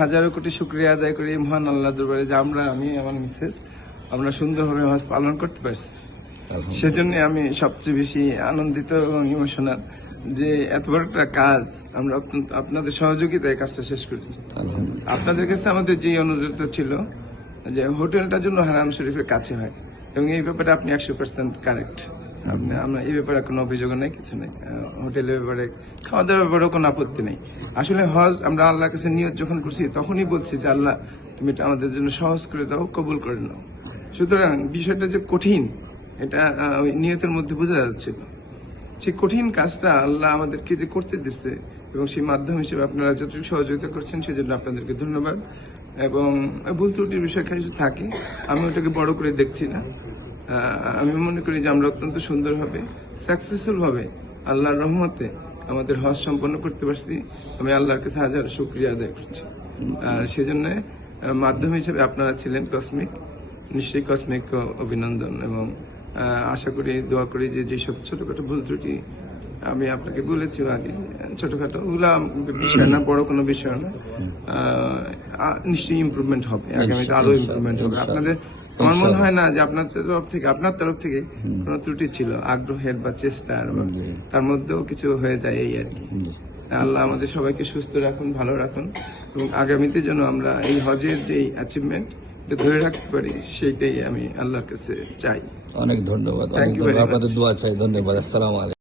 হাজারো কোটি শুকরিয়া আদায় করি মহান আল্লাহ দরবারে যে আমি আমার মিসেস আমরা সুন্দরভাবে হজ পালন করতে পারছি। সেজন্য আমি সবচেয়ে বেশি আনন্দিত এবং ইমোশনাল যে এত বড় একটা কাজ আমরা অত্যন্ত আপনাদের সহযোগিতায় কাজটা শেষ করেছি। আপনাদের কাছে আমাদের যে অনুরোধ ছিল যে হোটেলটার জন্য হারাম শরীফের কাছে হয় এবং এই ব্যাপারে আপনি 100% কারেক্ট। আমরা এই ব্যাপারে কোনো অভিযোগ নেই, কিছু নেই। হোটেলের ব্যাপারে খাওয়া দাওয়ার ব্যাপারেও কোনো আপত্তি নেই। আসলে হজ আমরা আল্লাহর কাছে নিয়ত যখন করছি তখনই বলছি যে আল্লাহ তুমি এটা আমাদের জন্য সহজ করে দাও, কবুল করে নাও। সুতরাং বিষয়টা যে কঠিন এটা ওই নিয়তের মধ্যে বোঝা যাচ্ছিল। সেই কঠিন কাজটা আল্লাহ আমাদেরকে যে করতে দিচ্ছে এবং সেই মাধ্যম হিসেবে আপনারা যতটুকু সহযোগিতা করছেন সেজন্য আপনাদেরকে ধন্যবাদ। এবং ভুল ত্রুটির বিষয় কিছু থাকে, আমি ওটাকে বড় করে দেখছি না। আমি মনে করি যে আমরা অত্যন্ত সুন্দরভাবে সাকসেসফুল ভাবে আল্লাহর রহমতে আমাদের হজ সম্পন্ন করতে পারছি। আমি আল্লাহর কাছে হাজার শুকরিয়া আদায় করছি। আর সেজন্য মাধ্যম হিসেবে আপনারা ছিলেন কসমিক, নিশ্চয়ই কসমিক অভিনন্দন। এবং আশা করি দোয়া করি যে যেসব ছোটখাটো ভুল ত্রুটি আমি আপনাকে বলেছি আগে, ছোটখাটো ওগুলা বিষয় না, বড় কোনো বিষয় না। নিশ্চয়ই ইমপ্রুভমেন্ট হবে, আগামীতে আরো ইমপ্রুভমেন্ট হবে। আপনাদের আমার মনে হয় না যে আপনার তরফ থেকে কোনো ত্রুটি ছিল, আগ্রহের বা চেষ্টার, তার মধ্যেও কিছু হয়ে যায় এই আর কি। আল্লাহ আমাদের সবাইকে সুস্থ রাখুন, ভালো রাখুন এবং আগামীতে যেন আমরা এই হজের যে অ্যাচিভমেন্ট ধরে রাখতে পারি সেইটাই আমি আল্লাহর কাছে চাই। অনেক ধন্যবাদ, আপনাদের দোয়া চাই। ধন্যবাদ। আসসালামু আলাইকুম।